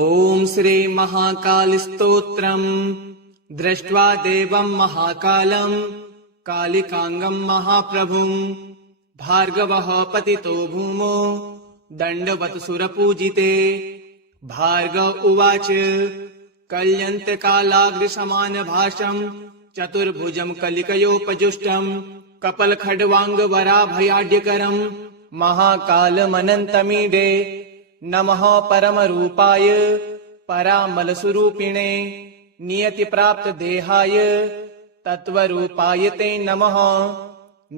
ॐ श्री महाकाल स्तोत्रम्। दृष्ट्वा देवं महाकालं कालिकांगं महाप्रभुं भार्गवः पतितो भूमो दण्डवत् सुरपूजिते। भार्गव उवाच कल्यन्तकालाग्रसमानभाषं चतुर्भुजं कलिकयोपजुष्टं कपलखड्वाङ्गवराभयाढ्यकरं महाकालमनन्तमीडे। नमः परमरूपाय परामलस्वरूपिणे नियतिप्राप्तदेहाय तत्त्वरूपाय ते नमः।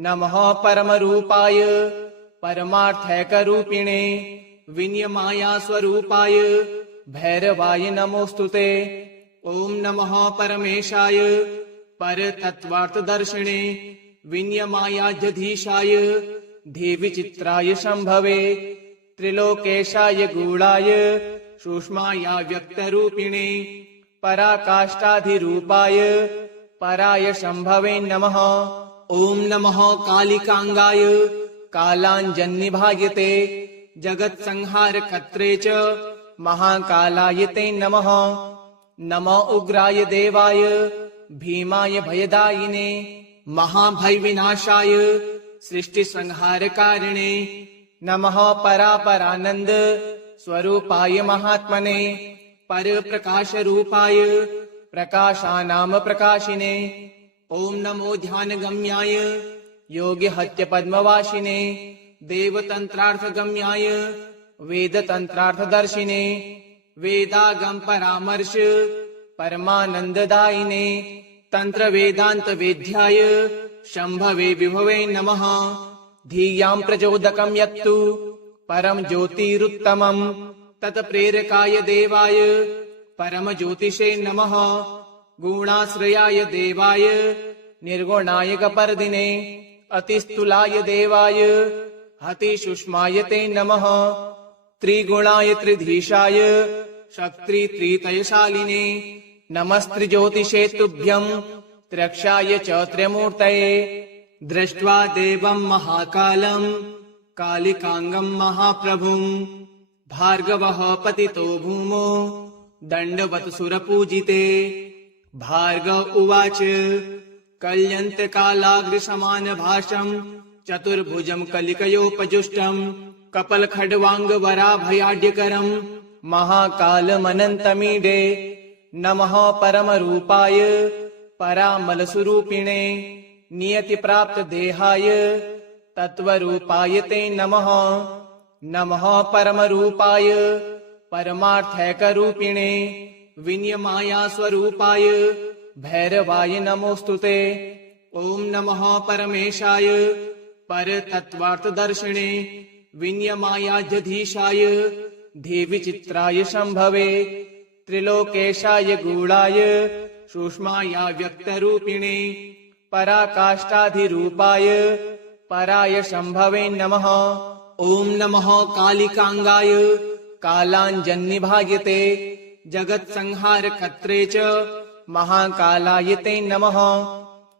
नमः परमरूपाय परमार्थैकरूपिणे विनियमायास्वरूपाय भैरवाय नमोऽस्तुते। ॐ नमः परमेशाय परतत्त्वार्थदर्शिने विनियमायाध्यधीशाय देवीचित्राय शम्भवे त्रिलोकेशाय गूढाय सूक्ष्माया व्यक्तरूपिणे पराकाष्ठाधिरूपाय पराय शम्भवे नमः। ॐ नमः कालिकांगाय कालाञ्जन्निभायते जगत्संहारकर्त्रे च महाकालाय ते नमः। नमो उग्राय देवाय भीमाय भयदायिने महाभयविनाशाय सृष्टिसंहारकारिणे नमः परापरानन्द स्वरूपाय महात्मने परप्रकाशरूपाय प्रकाशानां प्रकाशिने। ॐ नमो ध्यानगम्याय योगिहत्यपद्मवासिने देवतन्त्रार्थगम्याय वेदतन्त्रार्थदर्शिने वेदागम परामर्श परमानन्ददायिने तन्त्रवेदान्तवेद्याय शम्भवे विभवे नमः। धियां प्रचोदकं यत्तु परम ज्योतिरुत्तमं तत्प्रेरकाय देवाय परमज्योतिषे नमः। गुणाश्रयाय देवाय निर्गुणाय कपर्दिने अतिस्थूलाय देवाय अतिसूक्ष्माय ते नमः। त्रिगुणाय त्रिधीशाय शक्तित्रितयशालिने नमस्त्रिज्योतिषे तुभ्यं त्र्यक्षाय च त्र्यमूर्तये। दृष्ट्वा देवं महाकालं कालिकांगं महाप्रभुं भार्गवः पतितो भूमो दण्डवत् सुरपूजिते। भार्गव उवाच कल्यन्तकालाग्रसमानभाषं चतुर्भुजं कलिकयोपजुष्टं कपलखड्वाङ्गवराभयाढ्यकरं महाकालमनन्तमीडे। नमः परमरूपाय परामलस्वरूपिणे नियतिप्राप्तदेहाय तत्त्वरूपाय ते नमः। नमः परमरूपाय परमार्थैकरूपिणे विनियमायास्वरूपाय भैरवाय नमोऽस्तुते। ॐ नमः परमेशाय परतत्त्वार्थदर्शिने विनियमायाध्यधीशाय देवीचित्राय शम्भवे त्रिलोकेशाय गूढाय सूक्ष्माया व्यक्तरूपिणे पराकाष्ठाधिरूपाय पराय शम्भवे नमः। ॐ नमः कालिकांगाय कालाञ्जन्निभायते जगत्संहारकर्त्रे च महाकालाय ते नमः।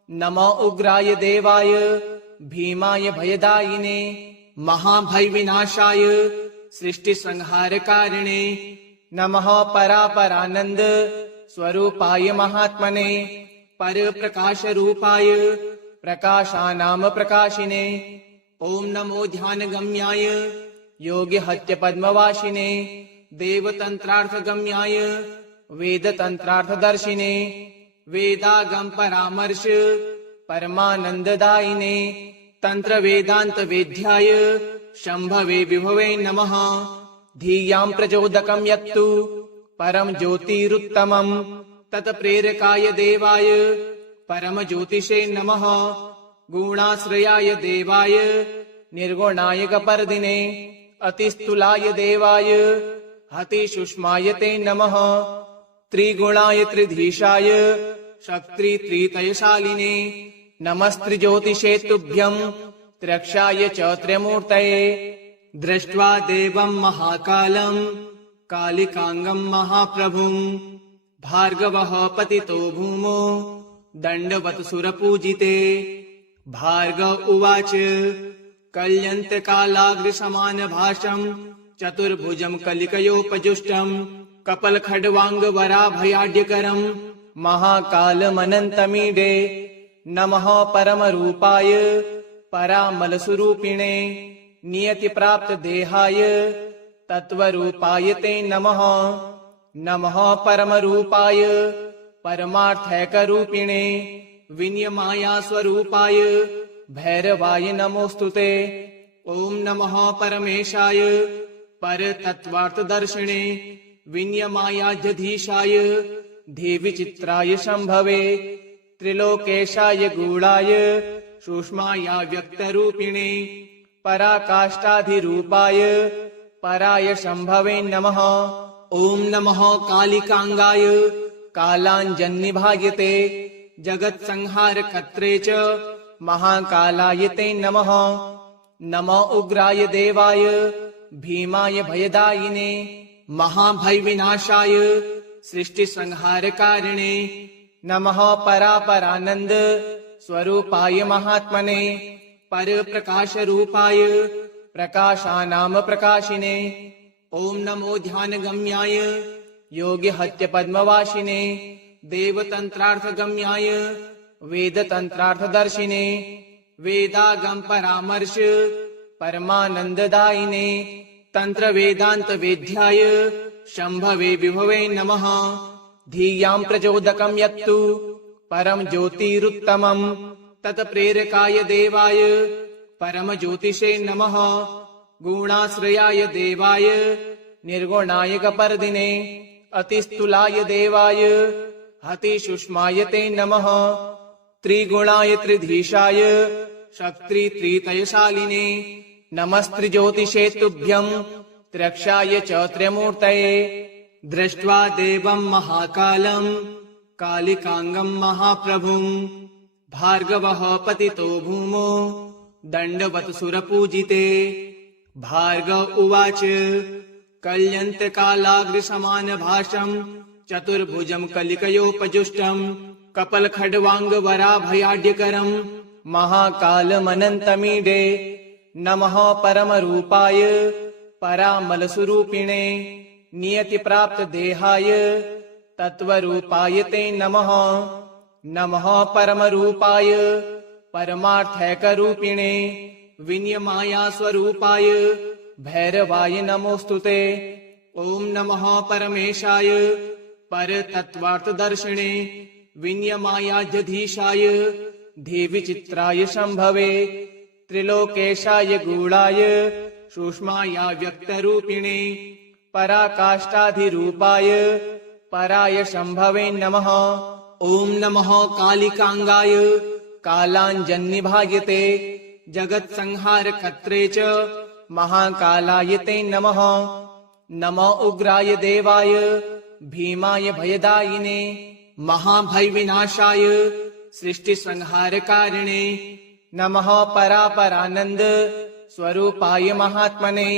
नमो उग्राय देवाय भीमाय भयदायिने महाभयविनाशाय सृष्टिसंहारकारिणे नमः परापरानन्द स्वरूपाय महात्मने परप्रकाशरूपाय प्रकाशानां प्रकाशिने। ॐ नमो ध्यानगम्याय योगिहत्यपद्मवासिने देवतन्त्रार्थगम्याय वेदतन्त्रार्थदर्शिने वेदागम परामर्श परमानन्ददायिने तन्त्रवेदान्तवेद्याय शम्भवे विभवे नमः। धियां प्रचोदकं यत्तु परम ज्योतिरुत्तमं तत्प्रेरकाय देवाय परमज्योतिषे नमः। गुणाश्रयाय देवाय निर्गुणाय कपर्दिने अतिस्थूलाय देवाय अतिसूक्ष्माय ते नमः। त्रिगुणाय त्रिधीशाय शक्तित्रितयशालिने नमस्त्रिज्योतिषे तुभ्यं त्र्यक्षाय च त्र्यमूर्तये। दृष्ट्वा देवं महाकालं कालिकांगं महाप्रभुं भार्गवः पतितो भूमो दण्डवत् सुरपूजिते। भार्गव उवाच कल्यन्तकालाग्रसमानभाषं चतुर्भुजं कलिकयोपजुष्टं कपलखड्वाङ्गवराभयाढ्यकरं महाकालमनन्तमीडे नमः परमरूपाय परामलस्वरूपिणे नियतिप्राप्तदेहाय तत्त्वरूपाय ते नमः। नमः परमरूपाय परमार्थैकरूपिणे विनियमायास्वरूपाय भैरवाय नमोऽस्तुते। ॐ नमः परमेशाय परतत्त्वार्थदर्शिने विनियमायाध्यधीशाय देवीचित्राय शम्भवे त्रिलोकेशाय गूढाय सूक्ष्माया व्यक्तरूपिणे पराकाष्ठाधिरूपाय पराय शम्भवे नमः। ॐ नमः कालिकाङ्गाय कालाञ्जन्निभायते जगत्संहारकर्त्रे च महाकालाय ते नमः। नमो उग्राय देवाय भीमाय भयदायिने महाभयविनाशाय सृष्टिसंहारकारिणे नमः परापरानन्द स्वरूपाय महात्मने परप्रकाशरूपाय प्रकाशानां प्रकाशिने। ॐ नमो ध्यानगम्याय योगिहत्यपद्मवासिने देवतन्त्रार्थगम्याय वेदतन्त्रार्थदर्शिने वेदागम परामर्श परमानन्ददायिने तन्त्रवेदान्तवेद्याय शम्भवे विभवे नमः। धियां प्रचोदकं यत्तु परम ज्योतिरुत्तमं तत्प्रेरकाय देवाय परमज्योतिषे नमः। गुणाश्रयाय देवाय निर्गुणाय कपर्दिने अतिस्थूलाय देवाय हतिसूक्ष्माय ते नमः। त्रिगुणाय त्रिधीशाय शक्तित्रितयशालिने नमस्त्रिज्योतिषे तुभ्यं त्र्यक्षाय च त्र्यमूर्तये। दृष्ट्वा देवं महाकालं कालिकाङ्गं महाप्रभुं भार्गवः पतितो भूमौ दण्डवत् सुरपूजिते। भार्गव उवाच कल्यन्तकालाग्रसमानभाषं चतुर्भुजं कलिकयोपजुष्टं कपलखड्वाङ्गवराभयाढ्यकरं महाकालमनन्तमीडे नमः परमरूपाय परामलस्वरूपिणे नियतिप्राप्तदेहाय तत्त्वरूपाय ते नमः। नमः परमरूपाय परमार्थैकरूपिणे विनियमायास्वरूपाय भैरवाय नमोऽस्तुते। ॐ नमः परमेशाय परतत्त्वार्थदर्शिने विनियमायाध्यधीशाय देवीचित्राय शम्भवे त्रिलोकेशाय गूढाय सूक्ष्माया व्यक्तरूपिणे पराकाष्ठाधिरूपाय पराय शम्भवे नमः। ॐ नमः कालिकाङ्गाय कालाञ्जन्निभायते जगत्संहारकर्त्रे च महाकालाय ते नमः। नमो उग्राय देवाय भीमाय भयदायिने महाभयविनाशाय सृष्टिसंहारकारिणे नमः परापरानन्द स्वरूपाय महात्मने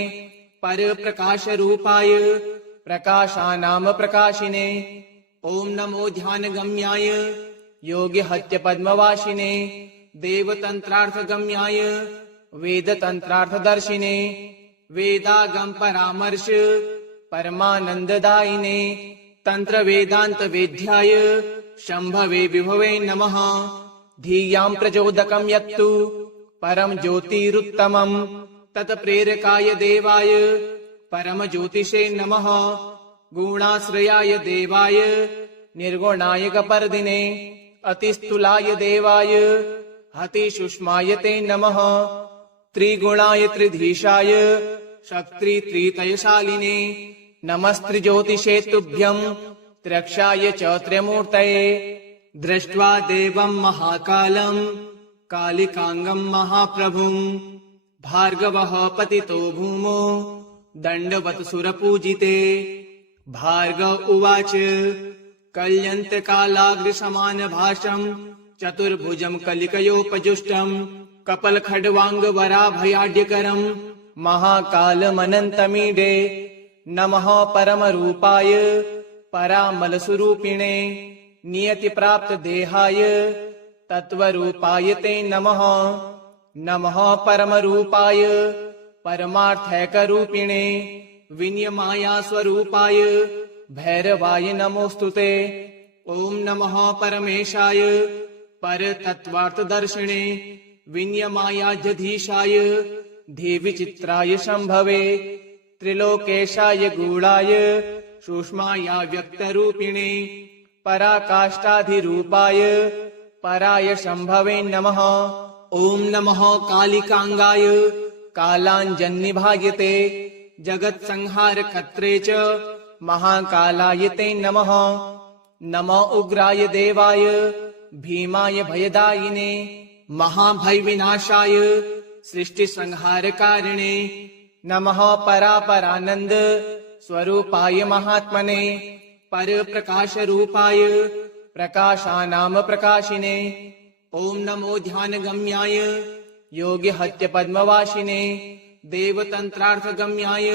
परप्रकाशरूपाय प्रकाशानां प्रकाशिने। ॐ नमो ध्यानगम्याय योगिहत्यपद्मवासिने देवतन्त्रार्थगम्याय वेदतन्त्रार्थदर्शिने वेदागम परामर्श परमानन्ददायिने तन्त्रवेदान्तवेद्याय शम्भवे विभवे नमः। धियां प्रचोदकं यत्तु परम ज्योतिरुत्तमं तत्प्रेरकाय देवाय परमज्योतिषे नमः। गुणाश्रयाय देवाय निर्गुणाय कपर्दिने अतिस्थूलाय देवाय हतिसूक्ष्माय ते नमः। त्रिगुणाय त्रिधीशाय शक्तित्रितयशालिने नमस्त्रिज्योतिषे तुभ्यं त्र्यक्षाय च त्र्यमूर्तये। दृष्ट्वा देवं महाकालं कालिकाङ्गं महाप्रभुं भार्गवः पतितो भूमौ दण्डवत् सुरपूजिते। भार्गव उवाच कल्यन्तकालाग्रसमानभाषं चतुर्भुजं कलिकयोपजुष्टं कपलखड्वाङ्गवराभयाढ्यकरं महाकालमनन्तमीडे नमः परमरूपाय परामलस्वरूपिणे नियतिप्राप्तदेहाय तत्त्वरूपाय ते नमः। नमः परमरूपाय परमार्थैकरूपिणे विनियमायास्वरूपाय भैरवाय नमोऽस्तुते। ॐ नमः परमेशाय परतत्त्वार्थदर्शिने विनियमायाध्यधीशाय देवीचित्राय शम्भवे त्रिलोकेशाय गूढाय सूक्ष्माया व्यक्तरूपिणे पराकाष्ठाधिरूपाय पराय शम्भवे नमः। ॐ नमः कालिकांगाय कालाञ्जन्निभायते जगत्संहारकर्त्रे च महाकालाय ते नमः। नमो उग्राय देवाय भीमाय भयदायिने महाभयविनाशाय सृष्टिसंहारकारिणे नमः। परापरानन्द स्वरूपाय महात्मने परप्रकाशरूपाय प्रकाशानां प्रकाशिने ॐ नमो ध्यानगम्याय योगिहत्यपद्मवासिने देवतन्त्रार्थगम्याय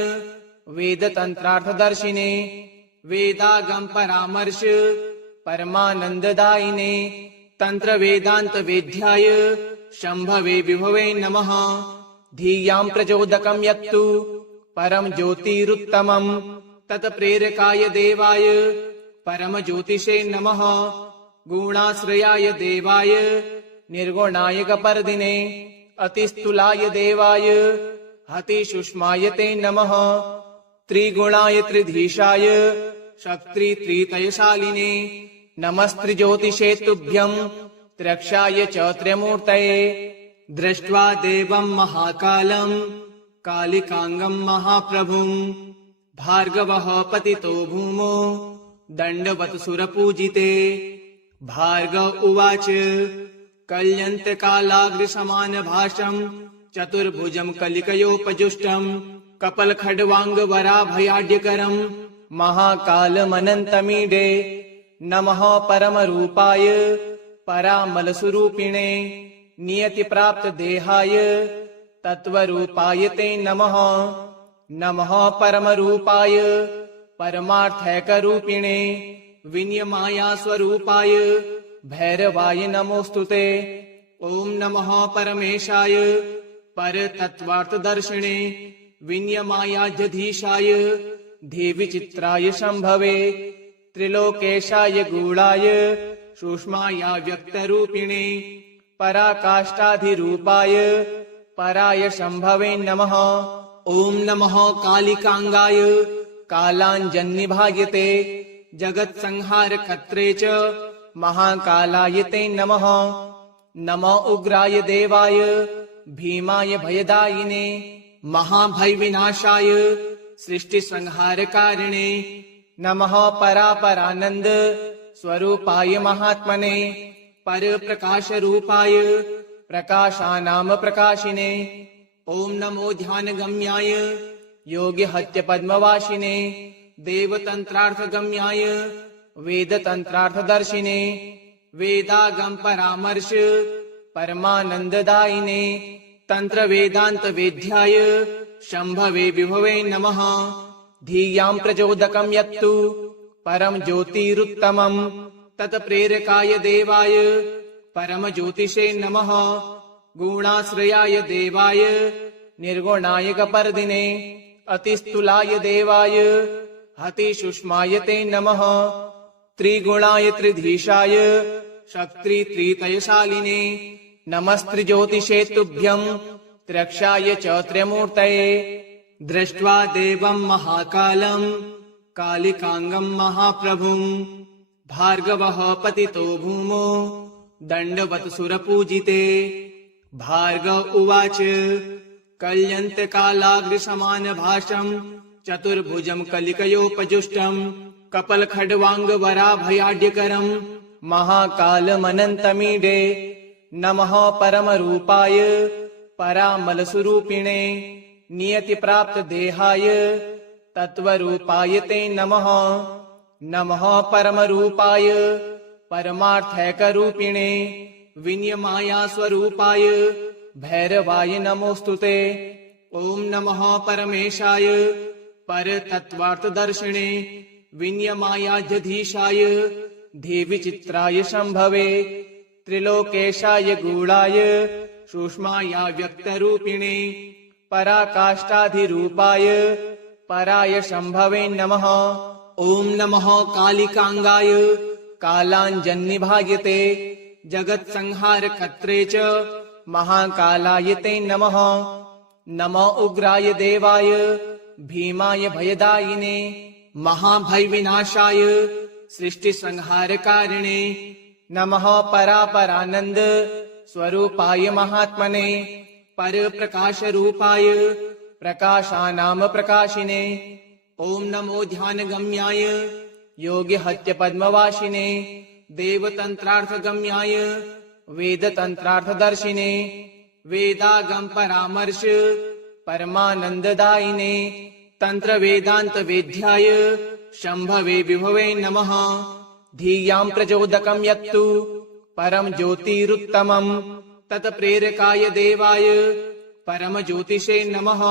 वेदतन्त्रार्थदर्शिने वेदागम परामर्श परमानन्ददायिने तन्त्रवेदान्तवेद्याय शम्भवे विभवे नमः। धियां प्रचोदकं यत्तु परम ज्योतिरुत्तमं तत्प्रेरकाय देवाय परमज्योतिषे नमः। गुणाश्रयाय देवाय निर्गुणाय कपर्दिने अतिस्थूलाय देवाय हतिसूक्ष्माय ते नमः। त्रिगुणाय त्रिधीशाय शक्तित्रितयशालिने नमस्त्रिज्योतिषे तुभ्यं त्र्यक्षाय च त्र्यमूर्तये। दृष्ट्वा देवं महाकालं कालिकांगं महाप्रभुं भार्गवः पतितो भूमौ दण्डवत् सुरपूजिते। भार्गव उवाच कल्यन्तकालाग्रसमानभाषं चतुर्भुजं कलिकयोपजुष्टं कपलखड्वाङ्गवराभयाढ्यकरं महाकालमनन्तमीडे नमः। परमरूपाय परामलस्वरूपिणे नियतिप्राप्तदेहाय तत्त्वरूपाय ते नमः। नमः परमरूपाय परमार्थैकरूपिणे विनियमाया स्वरूपाय भैरवाय नमोऽस्तुते। ॐ नमः परमेशाय परतत्त्वार्थदर्शिने विनियमायाध्यधीशाय देवीचित्राय शम्भवे त्रिलोकेशाय गूढाय सूक्ष्माया व्यक्तरूपिणे पराकाष्ठाधिरूपाय पराय शम्भवे नमः। ॐ नमः कालिकांगाय कालाञ्जन्निभायते जगत्संहारकर्त्रे च महाकालाय ते नमः। नमो उग्राय देवाय भीमाय भयदायिने महाभयविनाशाय सृष्टिसंहारकारिणे नमः। परापरानन्द स्वरूपाय महात्मने परप्रकाशरूपाय प्रकाशानां प्रकाशिने ॐ नमो ध्यानगम्याय योगिहत्यपद्मवासिने देवतन्त्रार्थगम्याय वेदतन्त्रार्थदर्शिने वेदागम परामर्श परमानन्ददायिने तन्त्रवेदान्तवेद्याय शम्भवे विभवे नमः। धियां प्रचोदकं यत्तु परम ज्योतिरुत्तमं तत्प्रेरकाय देवाय परमज्योतिषे नमः। गुणाश्रयाय देवाय निर्गुणाय कपर्दिने अतिस्थूलाय देवाय हतिसूक्ष्माय ते नमः। त्रिगुणाय त्रिधीशाय शक्तित्रितयशालिने नमस्त्रिज्योतिषे तुभ्यं त्र्यक्षाय च त्र्यमूर्तये। दृष्ट्वा देवं महाकालं कालिकांगं महाप्रभुं भार्गवः पतितो भूमौ दण्डवत् सुरपूजिते। भार्गव उवाच कल्यन्तकालाग्रसमानभाषं चतुर्भुजं कलिकयोपजुष्टं कपलखड्वाङ्गवराभयाढ्यकरं महाकालमनन्तमीडे नमः। परमरूपाय परामलस्वरूपिणे नियतिप्राप्तदेहाय तत्त्वरूपाय ते नमः। नमः परमरूपाय परमार्थैकरूपिणे विनियमाया स्वरूपाय भैरवाय नमोऽस्तुते। ॐ नमः परमेशाय परतत्त्वार्थदर्शिने विनियमायाध्यधीशाय देवीचित्राय शम्भवे त्रिलोकेशाय गूढाय सूक्ष्माया व्यक्तरूपिणे पराकाष्ठाधिरूपाय पराय शम्भवे नमः। ॐ नमः कालिकांगाय कालाञ्जन्निभायते जगत्संहारकर्त्रे च महाकालाय ते नमः। नमो उग्राय देवाय भीमाय भयदायिने महाभयविनाशाय सृष्टिसंहारकारिणे नमः परापरानन्द स्वरूपाय महात्मने परप्रकाशरूपाय प्रकाशानां प्रकाशिने ॐ नमो ध्यानगम्याय योगिहत्यपद्मवासिने देवतन्त्रार्थगम्याय वेदतन्त्रार्थदर्शिने वेदागम परामर्श परमानन्ददायिने तन्त्रवेदान्तवेद्याय शम्भवे विभवे नमः। धियां प्रचोदकं यत्तु परम ज्योतिरुत्तमं तत्प्रेरकाय देवाय परमज्योतिषे नमः।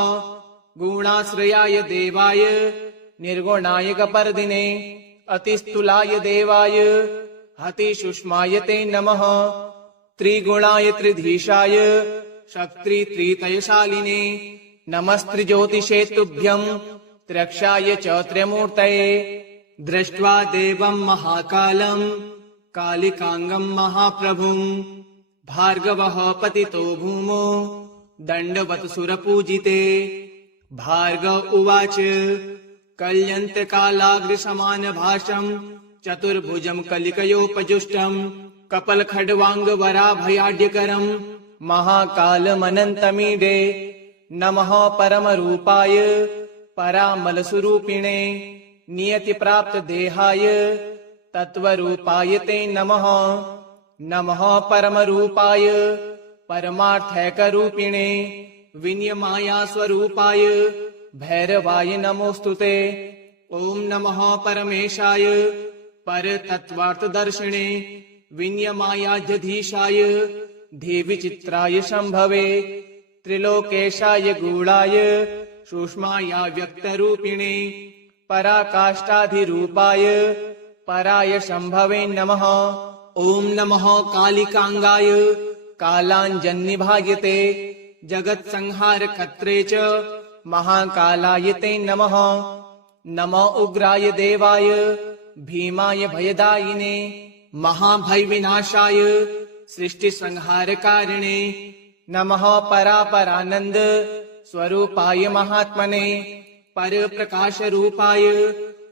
गुणाश्रयाय देवाय निर्गुणाय कपर्दिने अतिस्थूलाय देवाय हतिसूक्ष्माय ते नमः। त्रिगुणाय त्रिधीशाय शक्तित्रितयशालिने नमस्त्रिज्योतिषे तुभ्यं त्र्यक्षाय च त्र्यमूर्तये। दृष्ट्वा देवं महाकालं कालिकांगं महाप्रभुं भार्गवः पतितो भूमौ दण्डवत् सुरपूजिते। भार्गव उवाच कल्यन्तकालाग्रसमानभासं चतुर्भुजं कलिकयोपजुष्टं कपलखड्वाङ्गवराभयाढ्यकरं महाकालमनन्तमीडे। नमः परमरूपाय परामलस्वरूपिणे नियतिप्राप्तदेहाय तत्त्वरूपाय ते नमः। नमः परमरूपाय परमार्थैकरूपिणे विनियमायास्वरूपाय भैरवाय नमोऽस्तुते। ॐ नमः परमेशाय परतत्त्वार्थदर्शिने विनियमायाध्यधीशाय देवीचित्राय शम्भवे त्रिलोकेशाय गूढाय सूक्ष्माय व्यक्तरूपिणे पराकाष्ठाधिरूपाय पराय शम्भवे नमः। ॐ नमः कालिकांगाय कालाञ्जन्निभायते जगत्संहारकर्त्रे च महाकालाय ते नमः। नमो उग्राय देवाय भीमाय भयदायिने महाभयविनाशाय सृष्टिसंहारकारिणे नमः परापरानन्द स्वरूपाय महात्मने परप्रकाशरूपाय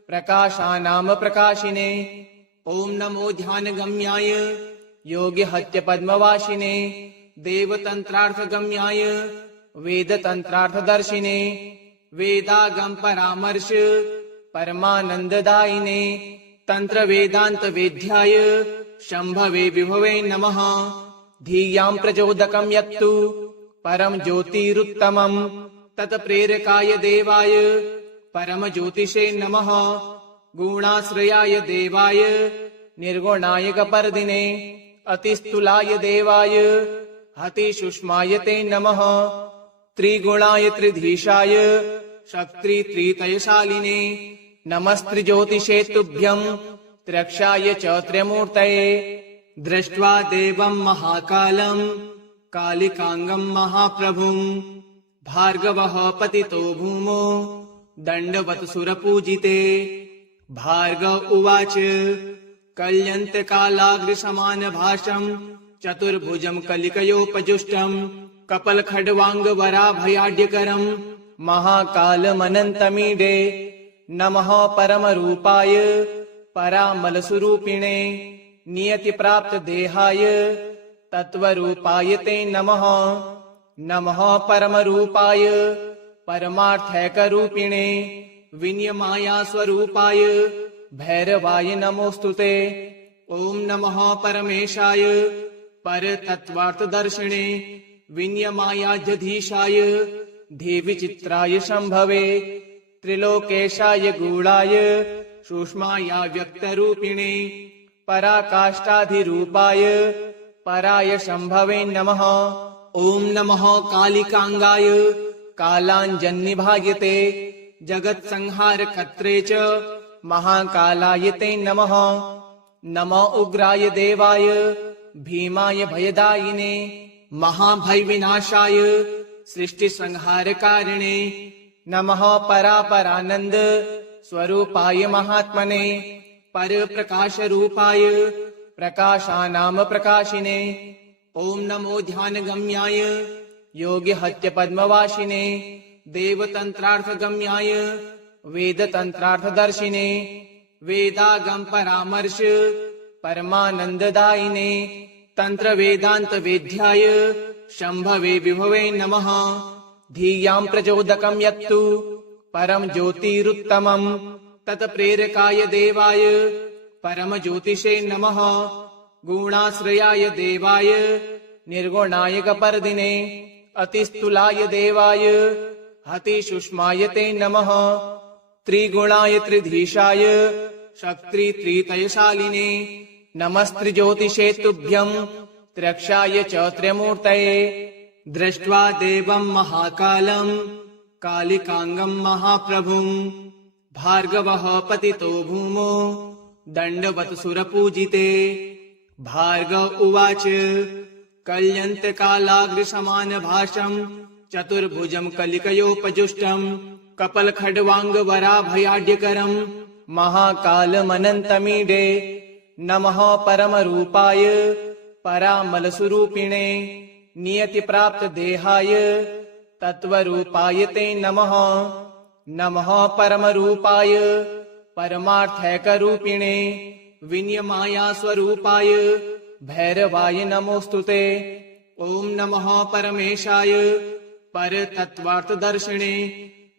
प्रकाशानां प्रकाशिने ॐ नमो ध्यानगम्याय योगिहत्यपद्मवासिने देवतन्त्रार्थगम्याय वेदतन्त्रार्थदर्शिने वेदागम परामर्श परमानन्ददायिने तन्त्रवेदान्तवेद्याय शम्भवे विभवे नमः। धियां प्रचोदकं यत्तु परम ज्योतिरुत्तमं तत्प्रेरकाय देवाय परमज्योतिषे नमः। गुणाश्रयाय देवाय निर्गुणाय कपर्दिने अतिस्थूलाय देवाय हतिसूक्ष्माय ते नमः। त्रिगुणाय त्रिधीशाय शक्तित्रितयशालिने नमस्त्रिज्योतिषे तुभ्यं त्र्यक्षाय च त्र्यमूर्तये। दृष्ट्वा देवं महाकालं कालिकांगं महाप्रभुं भार्गवः पतितो भूमौ दण्डवत् सुरपूजिते। भार्गव उवाच कल्यन्तकालाग्रसमानभासं चतुर्भुजं कलिकयोपजुष्टं कपलखड्वाङ्गवराभयाढ्यकरं महाकालमनन्तमीडे। नमः परमरूपाय परामलस्वरूपिणे नियतिप्राप्तदेहाय तत्त्वरूपाय ते नमः। नमः परमरूपाय परमार्थैकरूपिणे विनियमायास्वरूपाय भैरवाय नमोऽस्तुते। ॐ नमः परमेशाय परतत्त्वार्थदर्शिने विनियमायाध्यधीशाय देवीचित्राय शम्भवे त्रिलोकेशाय गूढाय सूक्ष्माय व्यक्तरूपिणे पराकाष्ठाधिरूपाय पराय शम्भवे नमः। ॐ नमः कालिकांगाय कालाञ्जन्निभायते जगत्संहारकर्त्रे च महाकालाय ते नमः। नमो उग्राय देवाय भीमाय भयदायिने महाभयविनाशाय सृष्टिसंहारकारिणे नमः परापरानन्द स्वरूपाय महात्मने परप्रकाशरूपाय प्रकाशानां प्रकाशिने ॐ नमो ध्यानगम्याय योगिहत्यपद्मवासिने देवतन्त्रार्थगम्याय वेदतन्त्रार्थदर्शिने वेदागम परामर्श परमानन्ददायिने तन्त्रवेदान्तवेद्याय शम्भवे विभवे नमः। धियां प्रचोदकं यत्तु परम ज्योतिरुत्तमं तत्प्रेरकाय देवाय परमज्योतिषे नमः। गुणाश्रयाय देवाय निर्गुणाय कपर्दिने अतिस्थूलाय देवाय हतिसूक्ष्माय ते नमः। त्रिगुणाय त्रिधीशाय शक्तित्रितयशालिने नमस्त्रिज्योतिषे तुभ्यं त्र्यक्षाय च त्र्यमूर्तये। दृष्ट्वा देवं महाकालं कालिकांगं महाप्रभुं भार्गवः पतितो भूमौ दण्डवत् सुरपूजिते। भार्गव उवाच कल्यन्तकालाग्रसमानभाषं चतुर्भुजं कलिकयोपजुष्टं कपलखड्वाङ्गवराभयाढ्यकरं महाकालमनन्तमीडे। नमः परमरूपाय परामलस्वरूपिणे नियतिप्राप्तदेहाय तत्त्वरूपाय ते नमः। नमः परमरूपाय परमार्थैकरूपिणे विनियमायास्वरूपाय भैरवाय नमोऽस्तुते। ॐ नमः परमेशाय परतत्त्वार्थदर्शिने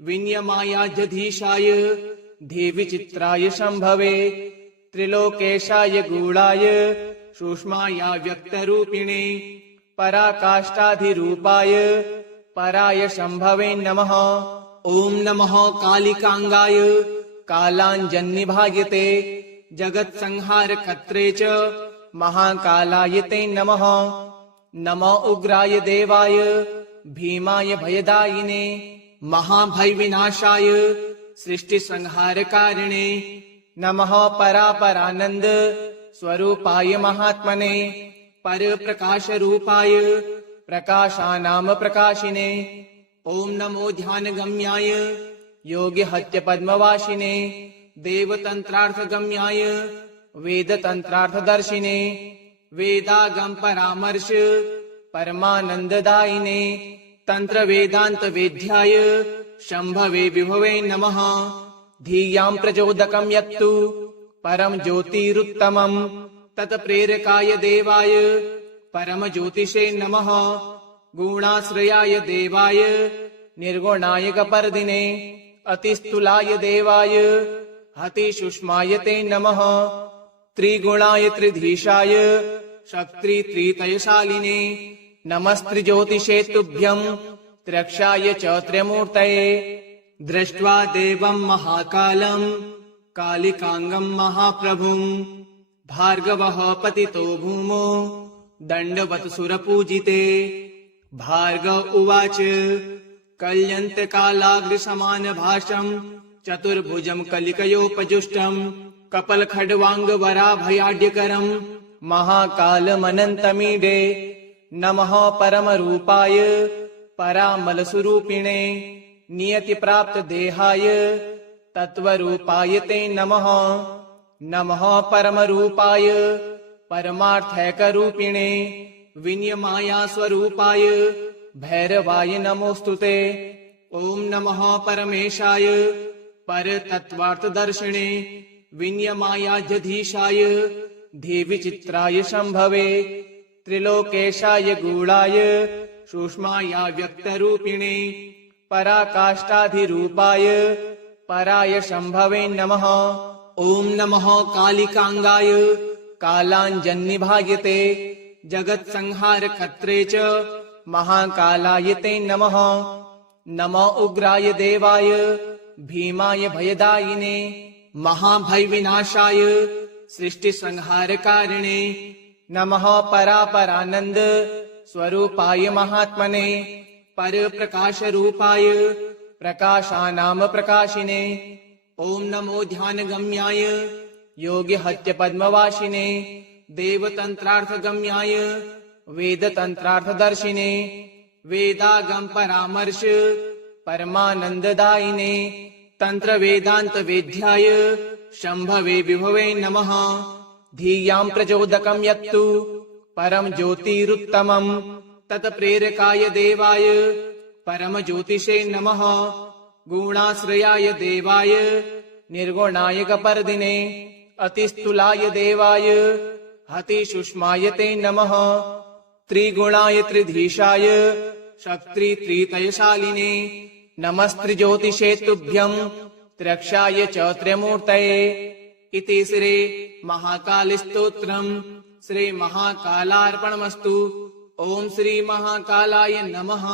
विनियमायाध्यधीशाय देवीचित्राय शम्भवे त्रिलोकेशाय गूढाय सूक्ष्माया व्यक्तरूपिणे पराकाष्ठाधिरूपाय पराय शम्भवे नमः। ॐ नमः कालिकांगाय कालाञ्जन्निभायते जगत्संहारकर्त्रे च महाकालाय ते नमः। नमो उग्राय देवाय भीमाय भयदायिने महाभयविनाशाय सृष्टिसंहारकारिणे नमः परापरानन्द स्वरूपाय महात्मने परप्रकाशरूपाय प्रकाशानां प्रकाशिने ॐ नमो ध्यानगम्याय योगिहत्यपद्मवासिने देवतन्त्रार्थगम्याय वेदतन्त्रार्थदर्शिने वेदागम परामर्श परमानन्ददायिने तन्त्रवेदान्तवेद्याय शम्भवे विभवे नमः। धियां प्रचोदकं यत्तु परम ज्योतिरुत्तमं तत्प्रेरकाय देवाय परमज्योतिषे नमः। गुणाश्रयाय देवाय निर्गुणाय कपर्दिने अतिस्थूलाय देवाय हतिसूक्ष्माय ते नमः। त्रिगुणाय त्रिधीशाय शक्तित्रितयशालिने नमस्त्रिज्योतिषे तुभ्यं त्र्यक्षाय च त्र्यमूर्तये। दृष्ट्वा देवं महाकालं कालिकांगं महाप्रभुं भार्गवः पतितो भूमौ दण्डवत् सुरपूजिते। भार्गव उवाच कल्यन्तकालाग्रसमानभाषं चतुर्भुजं कलिकयोपजुष्टं कपलखड्वाङ्गवराभयाढ्यकरं महाकालमनन्तमीडे। नमः परमरूपाय परामलस्वरूपिणे नियतिप्राप्तदेहाय तत्त्वरूपाय ते नमः। नमः परमरूपाय परमार्थैकरूपिणे विनियमायास्वरूपाय भैरवाय नमोऽस्तुते। ॐ नमः परमेशाय परतत्त्वार्थदर्शिने विनियमायाध्यधीशाय देवीचित्राय शम्भवे त्रिलोकेशाय गूढाय सूक्ष्माया व्यक्तरूपिणे पराकाष्ठाधिरूपाय पराय शम्भवे नमः। ॐ नमः कालिकांगाय कालाञ्जन्निभायते जगत्संहारकर्त्रे च महाकालाय ते नमः। नमो उग्राय देवाय भीमाय भयदायिने महाभयविनाशाय सृष्टिसंहारकारिणे नमः परापरानन्द स्वरूपाय महात्मने परप्रकाशरूपाय प्रकाशानां प्रकाशिने ॐ नमो ध्यानगम्याय योगिहत्यपद्मवासिने देवतन्त्रार्थगम्याय वेदतन्त्रार्थदर्शिने वेदागम परामर्श परमानन्ददायिने तंत्र वेदांत वेद्याय शंभवे विभवे नमः। धियां प्रचोदकं यत्तु परम ज्योतिरुत्तमं तत्प्रेरकाय देवाय परम ज्योतिषे नमः। गुणाश्रयाय देवाय निर्गुणाय कपर्दिने अतिस्थूलाय देवाय अतिसूक्ष्माय ते नमः। त्रिगुणाय त्रिधीशाय शक्ति त्रितयशालिने नमस्त्रिज्योतिषे तुभ्यं त्र्यक्षाय च त्र्यमूर्तये। इति श्री महाकाल स्तोत्रम् श्री महाकालार्पणमस्तु। ओम श्री महाकालाय नमः।